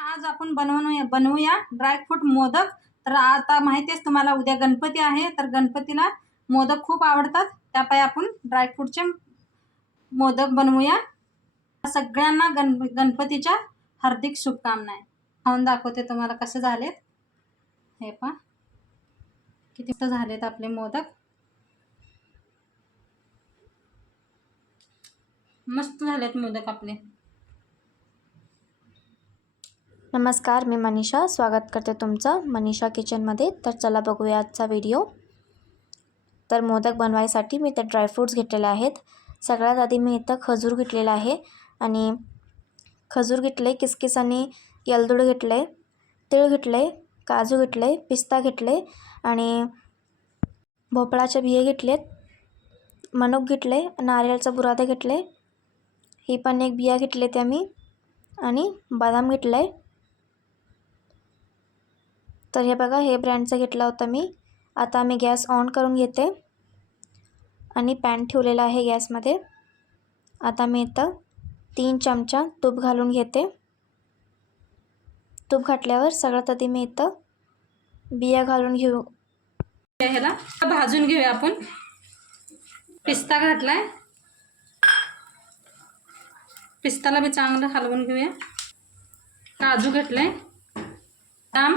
आज आपण बनवूया ड्रायफ्रूट मोदक। तर आता माहितीच तुम्हाला उद्या गणपती आहे, तर गणपतीला मोदक खूप आवडतात। त्यापायी आपण ड्रायफ्रूटचे मोदक बनवूया। सगळ्यांना गणपतीच्या हार्दिक शुभकामना। खाऊन दाखवते तुम्हाला कसे झालेत। हे पहा किती झालेत आपले मोदक, मस्त झालेत मोदक आपले। नमस्कार, मी मनीषा स्वागत करते तुमचं मनीषा किचनमध्ये। तर चला बघूया आजचा व्हिडिओ। तर मोदक बनवायसाठी मी इथे ड्रायफ्रूट्स घेतलेले आहेत। सगळ्यात आधी मी इथं खजूर घेतलेला आहे आणि खजूर घेतले, किसकिस आणि येलदूड घेतले, तीळ घेतले, काजू घेतले, पिस्ता घेतले आणि भोपळाचे बिये घेतलेत, मनुक घेतले, नारळाचे बुरादे घेतले, ही पण एक बिया घेतले त्या मी, आणि बदाम घेतले। तर हे बघा, हे ब्रँडचं घेतला होता मी। आता मी गॅस ऑन करून घेते आणि पॅन ठेवलेला आहे गॅसमध्ये। आता मी इथं 3 चमचा तूप घालून घेते। तूप घातल्यावर सगळ्यात आधी मी इथं बिया घालून घेऊ। ह्याला भाजून घेऊया आपण। पिस्ता घातलाय, पिस्ताला मी चांगलं हलवून घेऊया। काजू घेतले, बदाम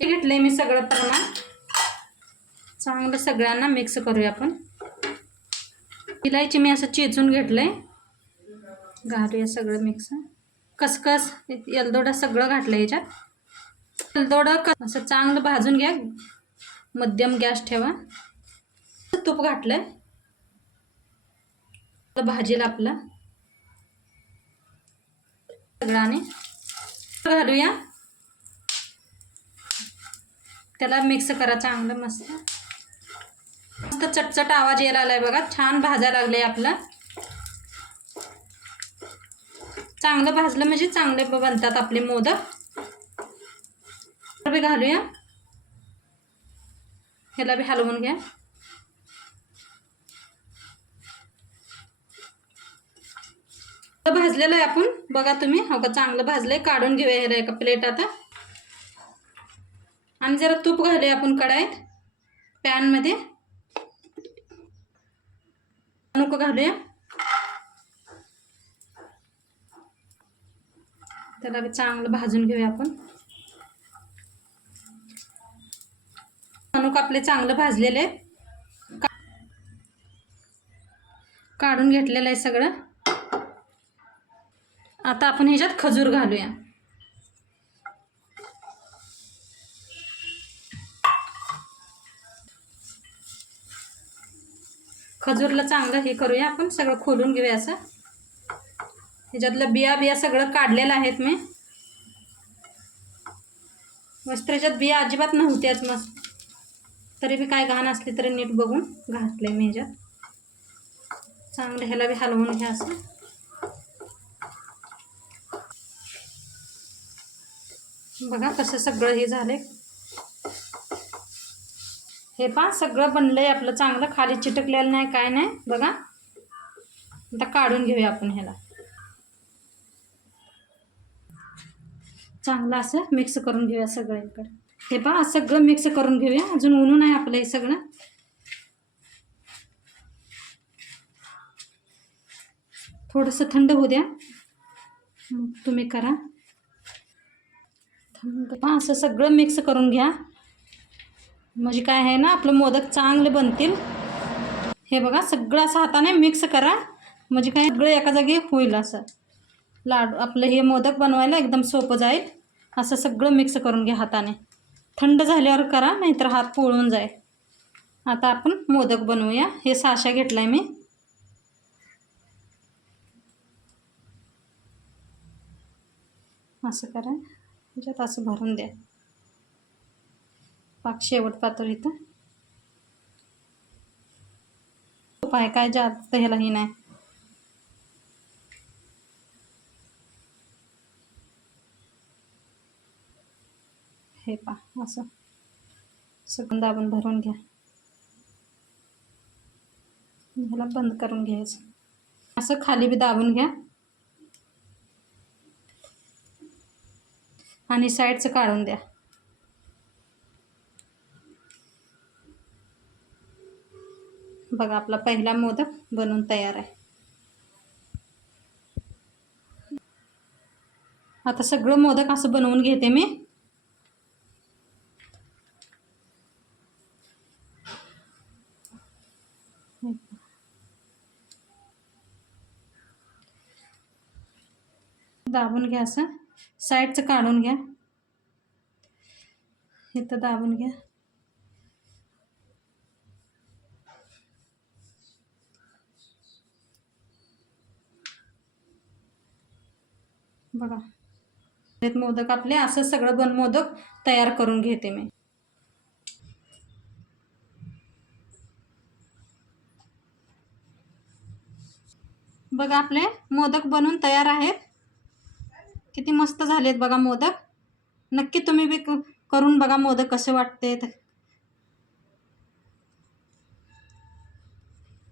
हे घेतले मी, सगळं प्रमाण चांगलं सगळ्यांना मिक्स करूया आपण। इलायची मी असं चेचून घेतलंय, घालूया सगळं मिक्स। खसखस, येलदोडा सगळं घातलं याच्यात। येलदोडा असं चांगलं भाजून घ्या, मध्यम गॅस ठेवा। तूप घातलंय भाजीला आपलं सगळ्याने घालूया, त्याला मिक्स करा चांगलं। मस्त मस्त चटचट आवाज यायला लागलाय बघा, छान भाजायला लागले आपलं। चांगलं भाजलं म्हणजे चांगले बनतात आपले मोदक। बी घालूया, ह्याला बी हलवून घ्या। भाजलेलं आहे आपण, बघा तुम्ही, हो का, चांगलं भाजलंय। काढून घेऊया ह्याला एका प्लेट आता, आणि जरा तूप घालूया आपण कढाईत, पॅन मध्ये नको घालूया, त्याला बी चांगलं भाजून घेऊया आपण। मनुक आपले चांगलं भाजलेले, काढून घेतलेलं आहे सगळं। आता आपण ह्याच्यात खजूर घालूया। खजूरला चांगलं हे करूया आपण, सगळं खोलून घेऊया असं। ह्याच्यातलं बिया सगळं काढलेलं आहेत मी, मस्त। त्याच्यात बिया अजिबात नव्हत्याच, मस्त। तरी बी काय घाण असली तरी नीट बघून घातलंय मी ह्याच्यात। चांगलं ह्याला बी हलवून घ्या असं। बघा कसं सगळं हे झालंय, हे पहा सगळं बनलंय आपलं चांगलं, खाली चिटकलेलं नाही, काय नाही बघा। आता काढून घेऊया आपण ह्याला, चांगलं असं मिक्स करून घेऊया सगळीकडे। हे पहा सगळं मिक्स करून घेऊया, अजून ऊन आहे आपलं हे सगळं। थोडंसं थंड होऊ द्या, तुम्ही करा थंड। पहा असं सगळं मिक्स करून घ्या, म्हणजे काय आहे ना, आपलं मोदक चांगले बनतील। हे बघा सगळं असं हाताने मिक्स करा, म्हणजे काय सगळं एका जागी होईल असं। लाडू आपलं हे मोदक बनवायला एकदम सोपं जाईल। असं सगळं मिक्स करून घ्या हाताने, थंड झाल्यावर करा, नाहीतर हात पोळून जाईल। आता आपण मोदक बनवूया। हे साचा घेतलाय मी, असं करा, ह्याच्यात असं भरून द्या, पाक शेवट पातळ इथं पाय काय जास्त ह्याला ही नाही। हे पहा असं सगळं दाबून भरून घ्या, ह्याला बंद करून घ्यायचं। असं खाली बी दाबून घ्या, आणि साईडचं काढून द्या. बघा आपला पहिला मोदक बनवून तयार आहे. आता सगळं मोदक असं बनवून घेते मी. दाबून घ्या, असं साईडचं काढून घ्या. इथं दाबून घ्या. बघा मोदक आपले असं सगळं मोदक तयार करून घेते मी. बघा आपले मोदक बनवून तयार आहेत. किती मस्त झालेत बघा मोदक. नक्की तुम्ही बी करून बघा मोदक कसे वाटते.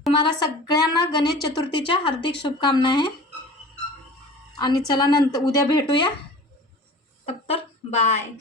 तुम्हाला सगळ्यांना गणेश चतुर्थीच्या हार्दिक शुभकामना आहे. आणि चला नंतर उद्या भेटूया. तब तक बाय.